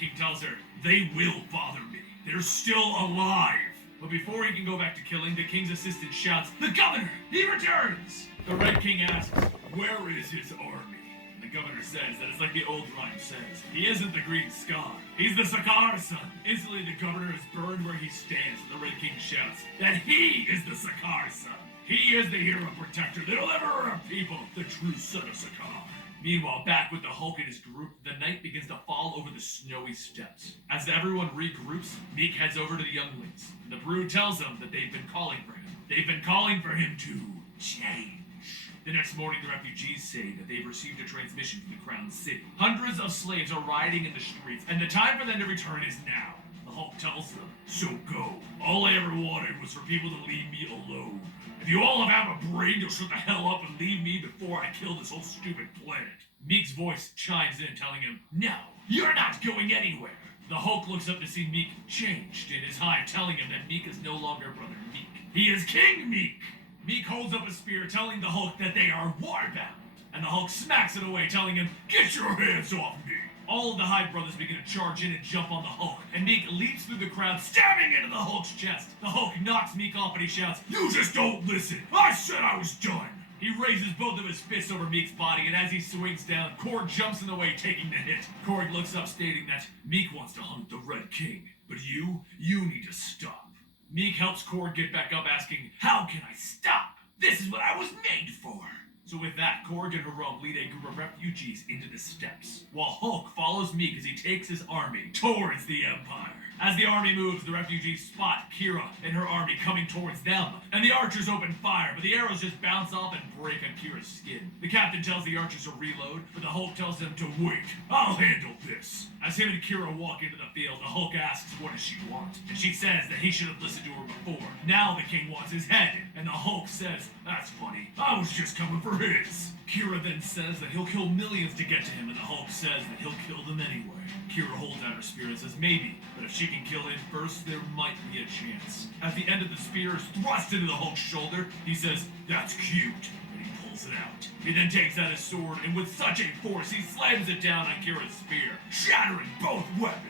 King tells her, they will bother me. They're still alive. But before he can go back to killing, the king's assistant shouts, the governor! He returns! The Red King asks, where is his army? And the governor says that it's like the old rhyme says, he isn't the Green Scar, he's the Sakaar son. Instantly the governor is burned where he stands, and the Red King shouts that he is the Sakaar son. He is the hero protector, the deliverer of people, the true son of Sakaar. Meanwhile, back with the Hulk and his group, the night begins to fall over the snowy steppes. As everyone regroups, Meek heads over to the younglings. The Brood tells them that they've been calling for him. They've been calling for him to change. The next morning, the refugees say that they've received a transmission from the Crown City. Hundreds of slaves are rioting in the streets, and the time for them to return is now. The Hulk tells them, so go. All I ever wanted was for people to leave me alone. If you all have a brain, you'll shut the hell up and leave me before I kill this whole stupid planet. Meek's voice chimes in, telling him, no, you're not going anywhere. The Hulk looks up to see Meek changed in his hive, telling him that Meek is no longer Brother Meek. He is King Meek. Meek holds up a spear, telling the Hulk that they are warbound. And the Hulk smacks it away, telling him, get your hands off me. All of the Hive Brothers begin to charge in and jump on the Hulk, and Meek leaps through the crowd, stabbing into the Hulk's chest. The Hulk knocks Meek off and he shouts, you just don't listen! I said I was done! He raises both of his fists over Meek's body, and as he swings down, Korg jumps in the way, taking the hit. Korg looks up, stating that Meek wants to hunt the Red King, but you need to stop. Meek helps Korg get back up, asking, how can I stop? This is what I was made for! So with that, Korg and Heroic lead a group of refugees into the steppes, while Hulk follows Meek as he takes his army towards the Empire. As the army moves, the refugees spot Kira and her army coming towards them, and the archers open fire, but the arrows just bounce off and break on Kira's skin. The captain tells the archers to reload, but the Hulk tells them to wait. I'll handle this. As him and Kira walk into the field, the Hulk asks, what does she want? And she says that he should have listened to her before. Now the king wants his head, and the Hulk says, that's funny, I was just coming for his. Kira then says that he'll kill millions to get to him, and the Hulk says that he'll kill them anyway. Kira holds out her spear and says maybe, but if she can kill him first, there might be a chance. As the end of the spear is thrust into the Hulk's shoulder, he says, that's cute, and he pulls it out. He then takes out his sword, and with such a force, he slams it down on Kira's spear, shattering both weapons.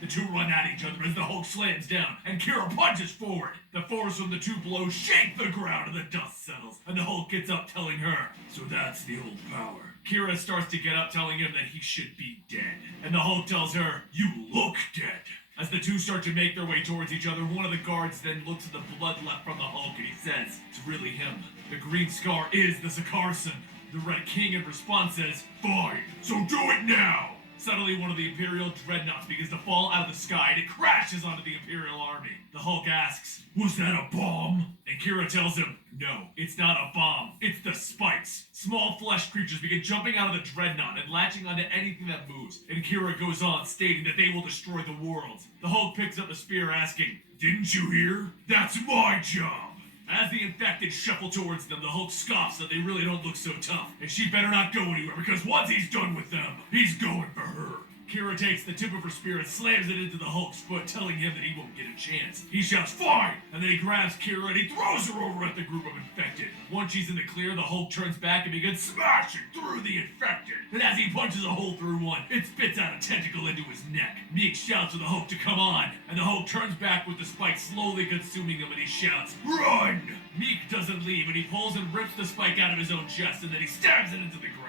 The two run at each other as the Hulk slams down, and Kira punches forward. The force from the two blows shake the ground and the dust settles, and the Hulk gets up telling her, so that's the old power. Kira starts to get up telling him that he should be dead, and the Hulk tells her, you look dead. As the two start to make their way towards each other, one of the guards then looks at the blood left from the Hulk and he says, it's really him. The Green Scar is the Sakaar son. The Red King in response says, fine, so do it now. Suddenly, one of the Imperial dreadnoughts begins to fall out of the sky and it crashes onto the Imperial army. The Hulk asks, was that a bomb? And Kira tells him, no, it's not a bomb, it's the spikes. Small flesh creatures begin jumping out of the dreadnought and latching onto anything that moves. And Kira goes on, stating that they will destroy the world. The Hulk picks up the spear, asking, didn't you hear? That's my job. As the infected shuffle towards them, the Hulk scoffs that they really don't look so tough, and she better not go anywhere because once he's done with them, he's going for her. Kira takes the tip of her spear and slams it into the Hulk's foot, telling him that he won't get a chance. He shouts, fine! And then he grabs Kira and he throws her over at the group of infected. Once she's in the clear, the Hulk turns back and begins smashing through the infected. And as he punches a hole through one, it spits out a tentacle into his neck. Meek shouts to the Hulk to come on, and the Hulk turns back with the spike slowly consuming him and he shouts, run! Meek doesn't leave and he pulls and rips the spike out of his own chest and then he stabs it into the ground.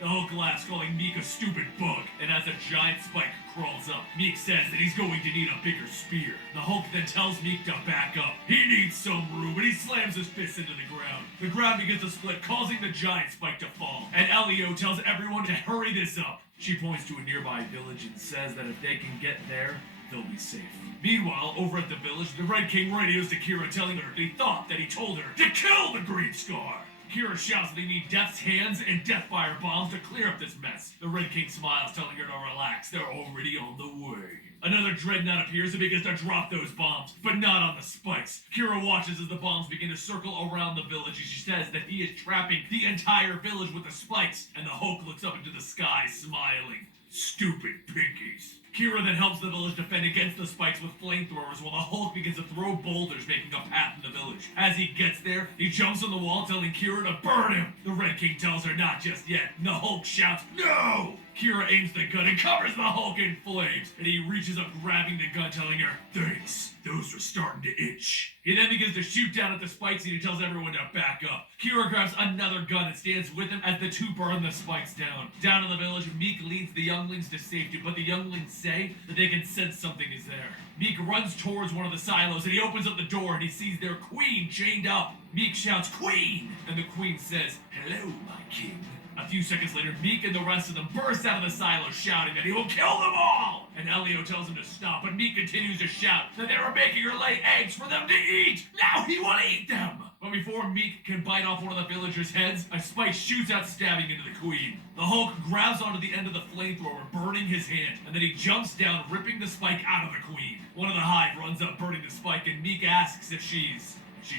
The Hulk laughs, calling Meek a stupid bug, and as a giant spike crawls up, Meek says that he's going to need a bigger spear. The Hulk then tells Meek to back up. He needs some room, and he slams his fist into the ground. The ground begins to split, causing the giant spike to fall, and Elio tells everyone to hurry this up. She points to a nearby village and says that if they can get there, they'll be safe. Meanwhile, over at the village, the Red King radios to Kira telling her he thought that he told her to kill the Green Scar. Kira shouts that they need Death's hands and Deathfire bombs to clear up this mess. The Red King smiles, telling her to relax. They're already on the way. Another dreadnought appears and begins to drop those bombs, but not on the spikes. Kira watches as the bombs begin to circle around the village, and she says that he is trapping the entire village with the spikes, and the Hulk looks up into the sky, smiling. Stupid pinkies. Kira then helps the village defend against the spikes with flamethrowers while the Hulk begins to throw boulders, making a path in the village. As he gets there, he jumps on the wall, telling Kira to burn him. The Red King tells her not just yet, and the Hulk shouts, no! Kira aims the gun and covers the Hulk in flames, and he reaches up grabbing the gun, telling her, "Thanks, those are starting to itch." He then begins to shoot down at the spikes and he tells everyone to back up. Kira grabs another gun and stands with him as the two burn the spikes down. Down in the village, Meek leads the younglings to safety, but the younglings say that they can sense something is there. Meek runs towards one of the silos and he opens up the door and he sees their queen chained up. Meek shouts, "Queen!" And the queen says, "Hello, my king." A few seconds later, Meek and the rest of them burst out of the silo shouting that he will kill them all! And Elio tells him to stop, but Meek continues to shout that they were making her lay eggs for them to eat! Now he will eat them! But before Meek can bite off one of the villagers' heads, a spike shoots out, stabbing into the queen. The Hulk grabs onto the end of the flamethrower, burning his hand, and then he jumps down, ripping the spike out of the queen. One of the hive runs up, burning the spike, and Meek asks if she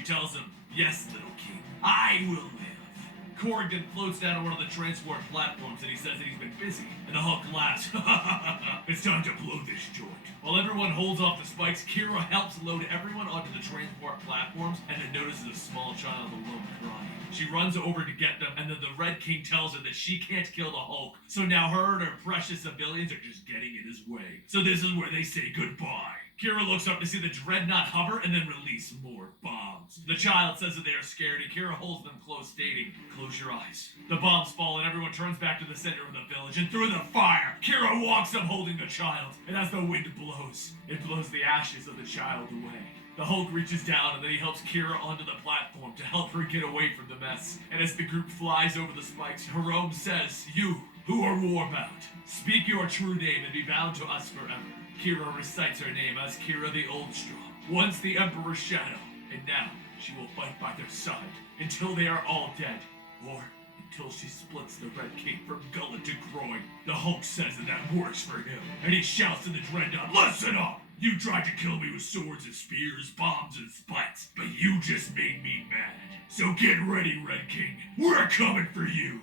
tells him, "Yes, little king, I will live." Korg then floats down to one of the transport platforms and he says that he's been busy. And the Hulk laughs. "It's time to blow this joint." While everyone holds off the spikes, Kira helps load everyone onto the transport platforms and then notices a small child alone crying. She runs over to get them, and then the Red King tells her that she can't kill the Hulk, so now her and her precious civilians are just getting in his way. So this is where they say goodbye. Kira looks up to see the Dreadnought hover and then release more bombs. The child says that they are scared and Kira holds them close, stating, "Close your eyes." The bombs fall and everyone turns back to the center of the village, and through the fire, Kira walks up holding the child, and as the wind blows, it blows the ashes of the child away. The Hulk reaches down and then he helps Kira onto the platform to help her get away from the mess. And as the group flies over the spikes, Jerome says, "You, who are warbound, speak your true name and be bound to us forever." Kira recites her name as Kira the Oldstrong, once the Emperor's shadow, and now she will fight by their side until they are all dead, or until she splits the Red King from gullet to groin. The Hulk says that works for him, and he shouts to the Dreadnought, "Listen up! You tried to kill me with swords and spears, bombs and spikes, but you just made me mad. So get ready, Red King. We're coming for you!"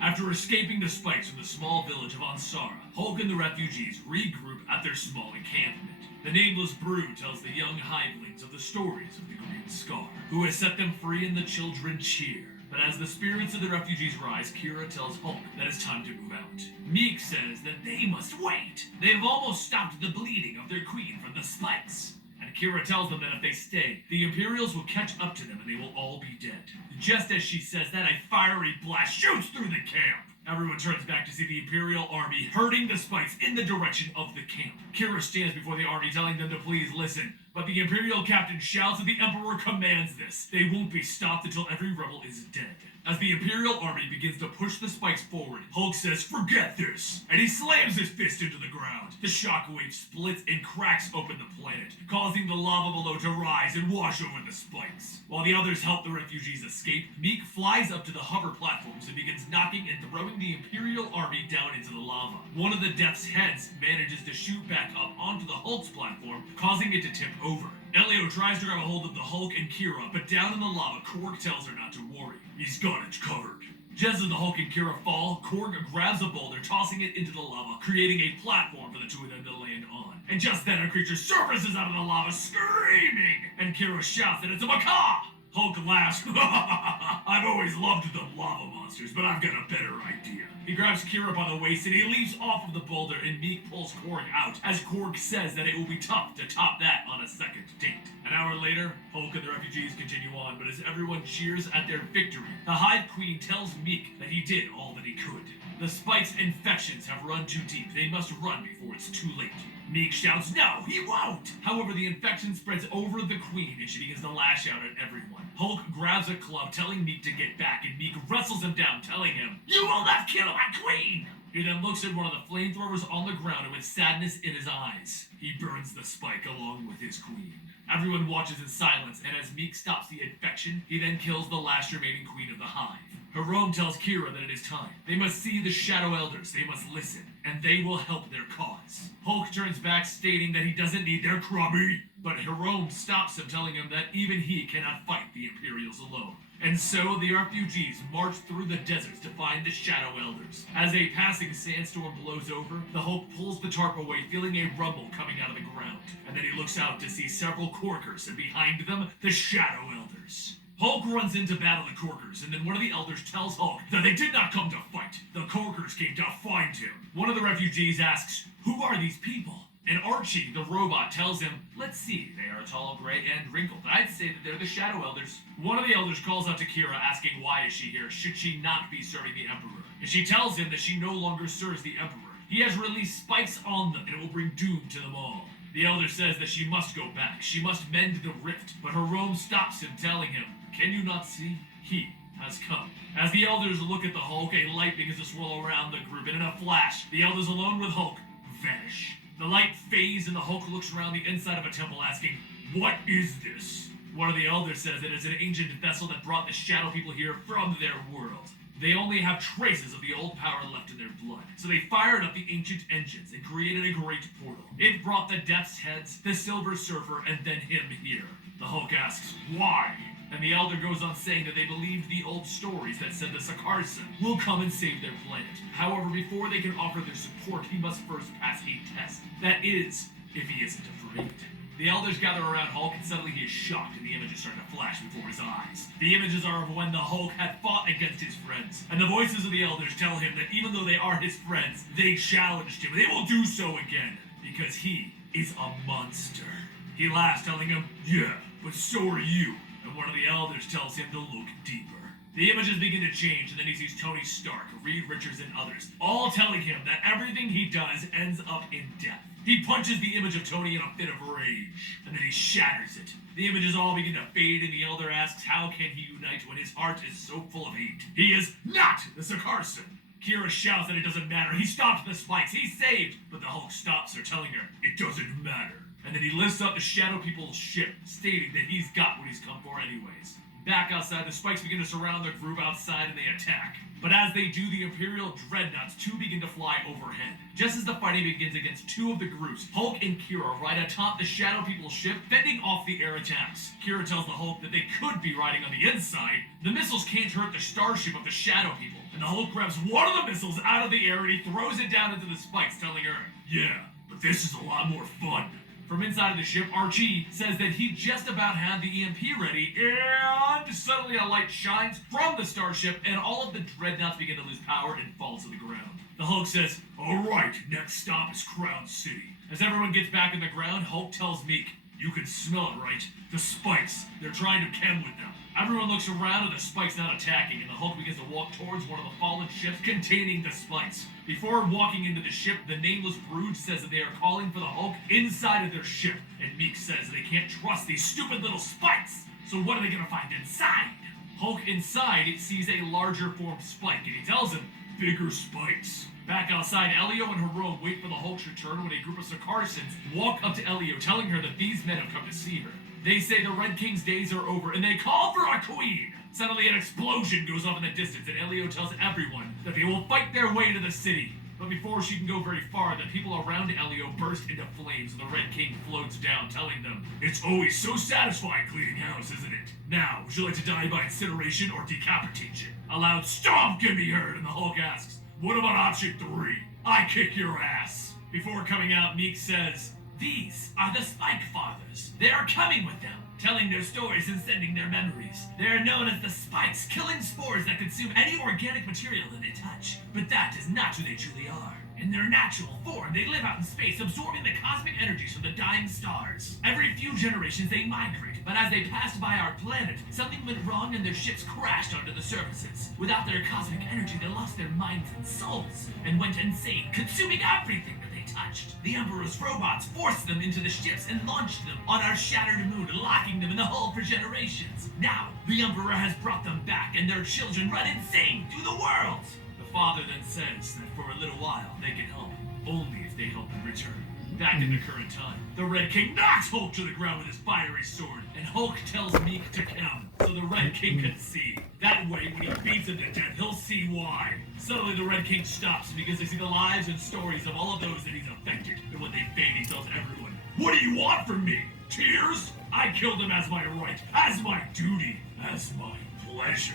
After escaping the spikes from the small village of Ansara, Hulk and the refugees regroup at their small encampment. The nameless brood tells the young hivelings of the stories of the Green Scar, who has set them free, and the children cheer. But as the spirits of the refugees rise, Kira tells Hulk that it's time to move out. Meek says that they must wait. They have almost stopped the bleeding of their queen from the spikes. And Kira tells them that if they stay, the Imperials will catch up to them and they will all be dead. Just as she says that, a fiery blast shoots through the camp. Everyone turns back to see the Imperial army herding the spikes in the direction of the camp. Kira stands before the army telling them to please listen, but the Imperial captain shouts that the Emperor commands this. They won't be stopped until every rebel is dead. As the Imperial army begins to push the spikes forward, Hulk says, "Forget this!" and he slams his fist into the ground. The shockwave splits and cracks open the planet, causing the lava below to rise and wash over the spikes. While the others help the refugees escape, Meek flies up to the hover platforms and begins knocking and throwing the Imperial army down into the lava. One of the Death's heads manages to shoot back up onto the Hulk's platform, causing it to tip over. Elio tries to grab a hold of the Hulk and Kira, but down in the lava, Korg tells her not to worry. He's got it covered. Just as the Hulk and Kira fall, Korg grabs a boulder, tossing it into the lava, creating a platform for the two of them to land on. And just then, a creature surfaces out of the lava, screaming! And Kira shouts that it's a macaw! Hulk laughs. "I've always loved the lava monsters, but I've got a better idea." He grabs Kira by the waist and he leaps off of the boulder, and Meek pulls Korg out, as Korg says that it will be tough to top that on a second date. An hour later, Hulk and the refugees continue on, but as everyone cheers at their victory, the Hive Queen tells Meek that he did all that he could. The spike's infections have run too deep. They must run before it's too late. Meek shouts, "No, he won't!" However, the infection spreads over the queen and she begins to lash out at everyone. Hulk grabs a club, telling Meek to get back, and Meek wrestles him down, telling him, "You will not kill my queen!" He then looks at one of the flamethrowers on the ground, and with sadness in his eyes, he burns the spike along with his queen. Everyone watches in silence, and as Meek stops the infection, he then kills the last remaining queen of the hive. Jerome tells Kira that it is time. They must see the Shadow Elders, they must listen, and they will help their cause. Hulk turns back, stating that he doesn't need their crummy, but Jerome stops him, telling him that even he cannot fight the Imperials alone, And so the refugees march through the deserts to find the Shadow Elders. As a passing sandstorm blows over, the Hulk pulls the tarp away, feeling a rumble coming out of the ground. And then he looks out to see several Corkers, and behind them, the Shadow Elders. Hulk runs in to battle the Corkers, and then one of the Elders tells Hulk that they did not come to fight. The Corkers came to find him. One of the refugees asks, "Who are these people?" And Archie, the robot, tells him, "Let's see, they are tall, gray, and wrinkled. I'd say that they're the Shadow Elders." One of the Elders calls out to Kira, asking why is she here, should she not be serving the Emperor? And she tells him that she no longer serves the Emperor. He has released spikes on them, and it will bring doom to them all. The Elder says that she must go back. She must mend the rift, but Jerome stops him, telling him, "Can you not see? He has come." As the Elders look at the Hulk, a light begins to swirl around the group, and in a flash, the Elders alone with Hulk vanish. The light fades, and the Hulk looks around the inside of a temple, asking, "What is this?" One of the Elders says it is an ancient vessel that brought the Shadow People here from their world. They only have traces of the old power left in their blood, so they fired up the ancient engines and created a great portal. It brought the Death's Heads, the Silver Surfer, and then him here. The Hulk asks, "Why?" And the Elder goes on saying that they believed the old stories that said the Sakarsan will come and save their planet. However, before they can offer their support, he must first pass a test. That is, if he isn't afraid. The Elders gather around Hulk, and suddenly he is shocked, and the images start to flash before his eyes. The images are of when the Hulk had fought against his friends, and the voices of the Elders tell him that even though they are his friends, they challenged him, and they will do so again, because he is a monster. He laughs, telling him, "Yeah, but so are you." And one of the Elders tells him to look deeper. The images begin to change, and then he sees Tony Stark, Reed Richards, and others, all telling him that everything he does ends up in death. He punches the image of Tony in a fit of rage, and then he shatters it. The images all begin to fade, and the Elder asks how can he unite when his heart is so full of hate. He is not the Sakarsan. Kira shouts that it doesn't matter. He stops the spikes. He's saved. But the Hulk stops her, telling her it doesn't matter. And then he lifts up the Shadow People's ship, stating that he's got what he's come for anyways. Back outside, the spikes begin to surround the group outside, and they attack. But as they do, the Imperial Dreadnoughts too begin to fly overhead. Just as the fighting begins against two of the groups, Hulk and Kira ride atop the Shadow People's ship, fending off the air attacks. Kira tells the Hulk that they could be riding on the inside. The missiles can't hurt the starship of the Shadow People. And the Hulk grabs one of the missiles out of the air, and he throws it down into the spikes, telling her, "Yeah, but this is a lot more fun." From inside of the ship, Archie says that he just about had the EMP ready, and suddenly a light shines from the starship, and all of the dreadnoughts begin to lose power and fall to the ground. The Hulk says, "Alright, next stop is Crown City." As everyone gets back in the ground, Hulk tells Meek, "You can smell it, right? The spikes. They're trying to chem with them." Everyone looks around, and the spikes not attacking, and the Hulk begins to walk towards one of the fallen ships containing the spikes. Before walking into the ship, the Nameless Brood says that they are calling for the Hulk inside of their ship, and Meek says they can't trust these stupid little spikes. So what are they gonna find inside? Hulk inside sees a larger form spike, and he tells him, "Bigger spikes." Back outside, Elio and Jerome wait for the Hulk's return when a group of Sakarsans walk up to Elio, telling her that these men have come to see her. They say the Red King's days are over, and they call for a queen. Suddenly an explosion goes off in the distance, and Elio tells everyone that they will fight their way to the city. But before she can go very far, the people around Elio burst into flames, and the Red King floats down, telling them, "It's always so satisfying cleaning house, isn't it? Now, would you like to die by incineration or decapitation?" A loud stomp can be heard, and the Hulk asks, "What about option 3? I kick your ass." Before coming out, Meek says, "These are the Spike Fathers. They are coming with them, telling their stories and sending their memories. They are known as the Spikes, killing spores that consume any organic material that they touch. But that is not who they truly are. In their natural form, they live out in space, absorbing the cosmic energies from the dying stars. Every few generations they migrate, but as they passed by our planet, something went wrong and their ships crashed onto the surfaces. Without their cosmic energy, they lost their minds and souls, and went insane, consuming everything that they touched. The Emperor's robots forced them into the ships and launched them on our shattered moon, locking them in the hull for generations. Now, the Emperor has brought them back, and their children run insane through the world." The father then says that for a little while they can help, only if they help in return. Back in the current time, the Red King knocks Hulk to the ground with his fiery sword, and Hulk tells Meek to come, so the Red King can see. That way, when he beats him to death, he'll see why. Suddenly, the Red King stops because they see the lives and stories of all of those that he's affected. And when they fade, he tells everyone, "What do you want from me? Tears? I killed him as my right, as my duty, as my pleasure.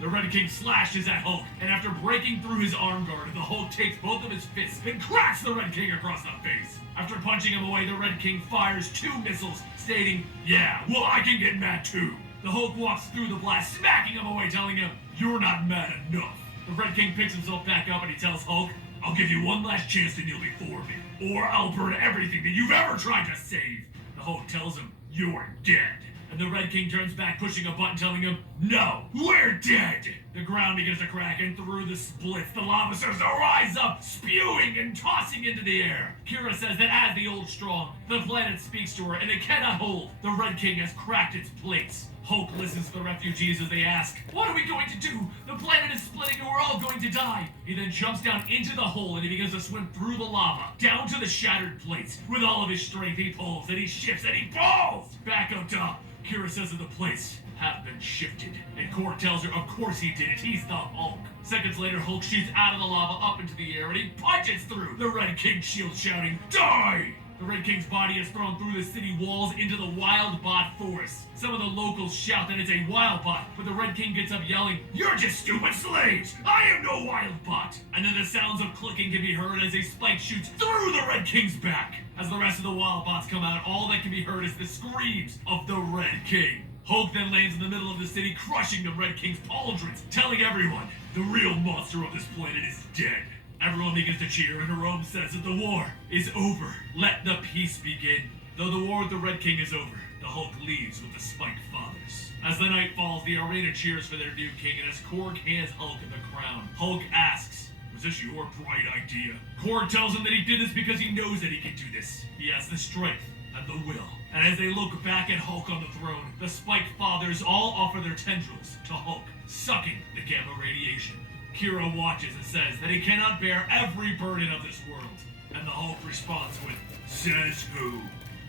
The Red King slashes at Hulk, and after breaking through his arm guard, the Hulk takes both of his fists and cracks the Red King across the face. After punching him away, the Red King fires 2 missiles, stating, "Yeah, well, I can get mad too." The Hulk walks through the blast, smacking him away, telling him, "You're not mad enough." The Red King picks himself back up and he tells Hulk, "I'll give you one last chance to kneel before me, or I'll burn everything that you've ever tried to save." The Hulk tells him, "You're dead." And the Red King turns back, pushing a button, telling him, "No, we're dead!" The ground begins to crack, and through the splits, the lava starts to rise up, spewing and tossing into the air. Kira says that as the Old Strong, the planet speaks to her, and it cannot hold. The Red King has cracked its plates. Hulk listens to the refugees as they ask, "What are we going to do? The planet is splitting and we're all going to die." He then jumps down into the hole and he begins to swim through the lava, down to the shattered plates. With all of his strength, he pulls and he shifts and he pulls! Back up top, Kira says that the plates have been shifted. And Korg tells her, of course he did it, he's the Hulk. Seconds later, Hulk shoots out of the lava up into the air and he punches through the Red King's shield, shouting, "Die!" The Red King's body is thrown through the city walls into the Wildbot forest. Some of the locals shout that it's a Wildbot, but the Red King gets up yelling, "You're just stupid slaves! I am no Wildbot!" And then the sounds of clicking can be heard as a spike shoots through the Red King's back. As the rest of the Wildbots come out, all that can be heard is the screams of the Red King. Hulk then lands in the middle of the city, crushing the Red King's pauldrons, telling everyone, "The real monster of this planet is dead." Everyone begins to cheer, and Jerome says that the war is over. Let the peace begin. Though the war with the Red King is over, the Hulk leaves with the Spike Fathers. As the night falls, the arena cheers for their new king, and as Korg hands Hulk the crown, Hulk asks, "Was this your bright idea?" Korg tells him that he did this because he knows that he can do this. He has the strength and the will. And as they look back at Hulk on the throne, the Spike Fathers all offer their tendrils to Hulk, sucking the gamma radiation. Kira watches and says that he cannot bear every burden of this world. And the Hulk responds with, "Says who?"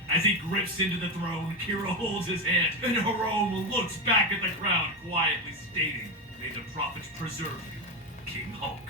As he grips into the throne, Kira holds his hand, and Jerome looks back at the crowd, quietly stating, "May the prophets preserve you, King Hulk."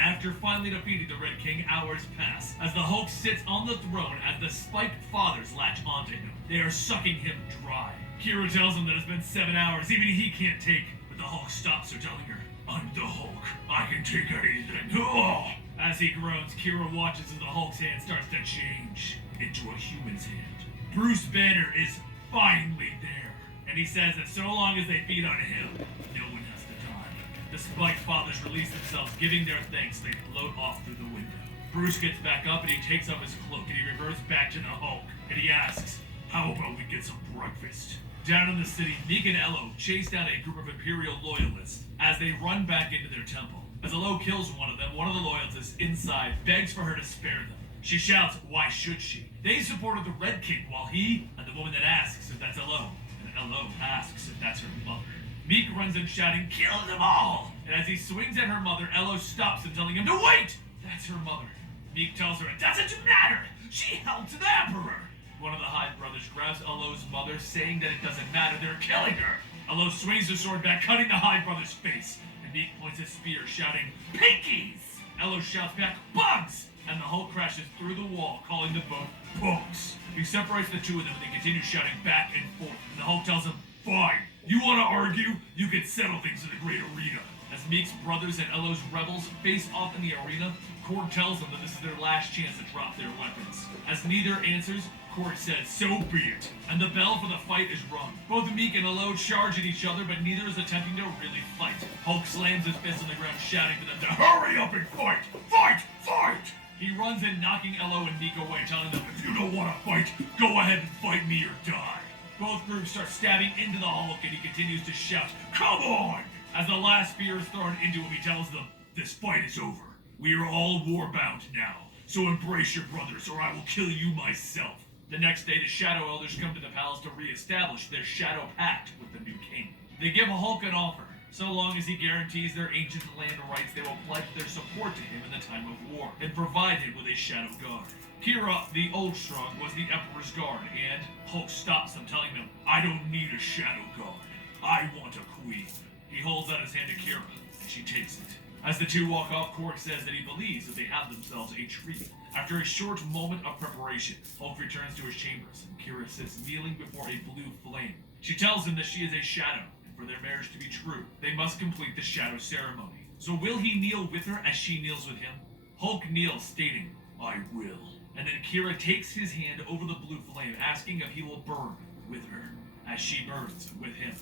After finally defeating the Red King, hours pass as the Hulk sits on the throne as the Spike Fathers latch onto him. They are sucking him dry. Kira tells him that it's been 7 hours, even he can't take, but the Hulk stops her, telling her, "I'm the Hulk. I can take anything." Oh! As he groans, Kira watches as the Hulk's hand starts to change into a human's hand. Bruce Banner is finally there, and he says that so long as they feed on him, no one has to die. The Spike Fathers release themselves, giving their thanks. They float off through the window. Bruce gets back up and he takes up his cloak and he reverts back to the Hulk. And he asks, "How about we get some breakfast?" Down in the city, Meek and Elo chase down a group of Imperial loyalists as they run back into their temple. As Elo kills one of them, one of the loyalists inside begs for her to spare them. She shouts, "Why should she?" They supported the Red King, while he and the woman that asks if that's Elo, and Elo asks if that's her mother. Meek runs in shouting, "Kill them all!" And as he swings at her mother, Elo stops him, telling him to wait! That's her mother. Meek tells her it doesn't matter! She helped the Emperor! One of the Hyde brothers grabs Elo's mother, saying that it doesn't matter, they're killing her! Elo swings his sword back, cutting the Hyde brother's face. And Meek points his spear, shouting, "Pinkies!" Elo shouts back, "Bugs!" And the Hulk crashes through the wall, calling them both bugs. He separates the two of them and they continue shouting back and forth. And the Hulk tells him, "Fine. You want to argue? You can settle things in the great arena." As Meek's brothers and Elo's rebels face off in the arena, Korg tells them that this is their last chance to drop their weapons. As neither answers, Korg says, "So be it." And the bell for the fight is rung. Both Meek and Elo charge at each other, but neither is attempting to really fight. Hulk slams his fist on the ground, shouting to them to hurry up and fight! Fight! Fight! He runs in, knocking Elo and Meek away, telling them, "If you don't want to fight, go ahead and fight me or die." Both groups start stabbing into the Hulk, and he continues to shout, "Come on!" As the last spear is thrown into him, he tells them, "This fight is over. We are all war-bound now, so embrace your brothers, or I will kill you myself." The next day, the Shadow Elders come to the palace to re-establish their Shadow Pact with the new king. They give Hulk an offer. So long as he guarantees their ancient land rights, they will pledge their support to him in the time of war, and provide him with a Shadow Guard. Kira, the Old Strong, was the Emperor's guard, and Hulk stops them, telling them, "I don't need a Shadow Guard. I want a queen." He holds out his hand to Kira, and she takes it. As the two walk off, Korg says that he believes that they have themselves a treaty. After a short moment of preparation, Hulk returns to his chambers, and Kira sits kneeling before a blue flame. She tells him that she is a shadow, and for their marriage to be true, they must complete the shadow ceremony. So will he kneel with her as she kneels with him? Hulk kneels, stating, "I will." And then Kira takes his hand over the blue flame, asking if he will burn with her, as she burns with him.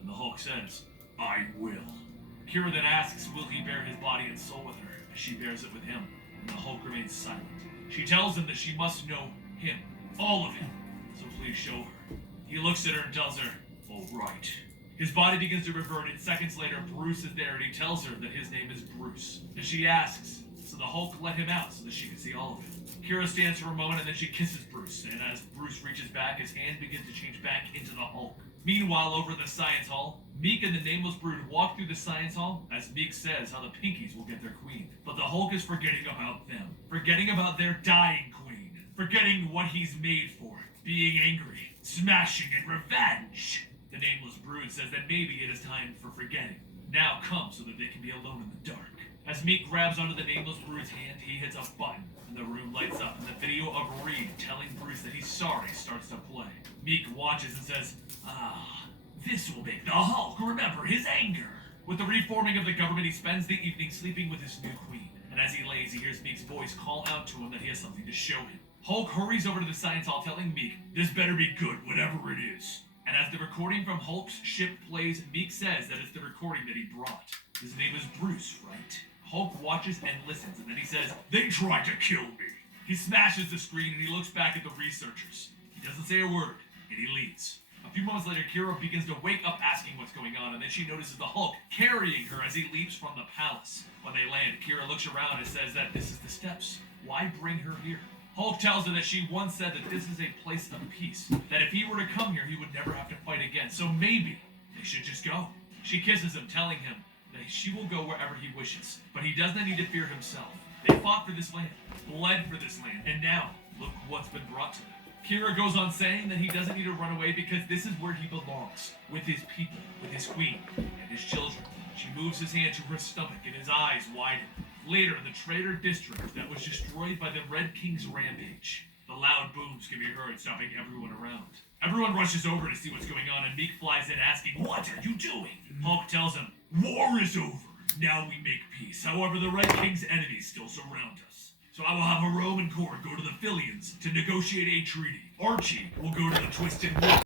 And the Hulk says, "I will." Kira then asks, will he bear his body and soul with her, as she bears it with him, and the Hulk remains silent. She tells him that she must know him, all of him, so please show her. He looks at her and tells her, "All right." His body begins to revert, and seconds later, Bruce is there, and he tells her that his name is Bruce. And she asks, so the Hulk let him out so that she can see all of him. Kira stands for a moment, and then she kisses Bruce, and as Bruce reaches back, his hand begins to change back into the Hulk. Meanwhile, over in the science hall, Meek and the Nameless Brood walk through the science hall as Meek says how the Pinkies will get their queen. But the Hulk is forgetting about them, forgetting about their dying queen, forgetting what he's made for, being angry, smashing, and revenge. The Nameless Brood says that maybe it is time for forgetting. Now come so that they can be alone in the dark. As Meek grabs onto the Nameless Brood's hand, he hits a button, and the room lights up, and the video of Reed telling Bruce that he's sorry starts to play. Meek watches and says, this will make the Hulk remember his anger. With the reforming of the government, he spends the evening sleeping with his new queen, and as he lays, he hears Meek's voice call out to him that he has something to show him. Hulk hurries over to the science hall, telling Meek, this better be good, whatever it is. And as the recording from Hulk's ship plays, Meek says that it's the recording that he brought. His name is Bruce, right? Hulk watches and listens, and then he says, they tried to kill me. He smashes the screen, and he looks back at the researchers. He doesn't say a word, and he leaves. A few moments later, Kira begins to wake up asking what's going on, and then she notices the Hulk carrying her as he leaps from the palace. When they land, Kira looks around and says that this is the steps. Why bring her here? Hulk tells her that she once said that this is a place of peace, that if he were to come here, he would never have to fight again, so maybe they should just go. She kisses him, telling him that she will go wherever he wishes, but he does not need to fear himself. They fought for this land, bled for this land, and now, look what's been brought to them. Kira goes on saying that he doesn't need to run away because this is where he belongs, with his people, with his queen, and his children. She moves his hand to her stomach and his eyes widen. Later, in the Trader District that was destroyed by the Red King's rampage, the loud booms can be heard, stopping everyone around. Everyone rushes over to see what's going on, and Meek flies in asking, what are you doing? Hulk tells him, war is over. Now we make peace. However, the Red King's enemies still surround us. So I will have a Roman court go to the Philians to negotiate a treaty. Archie will go to the Twisted Wolf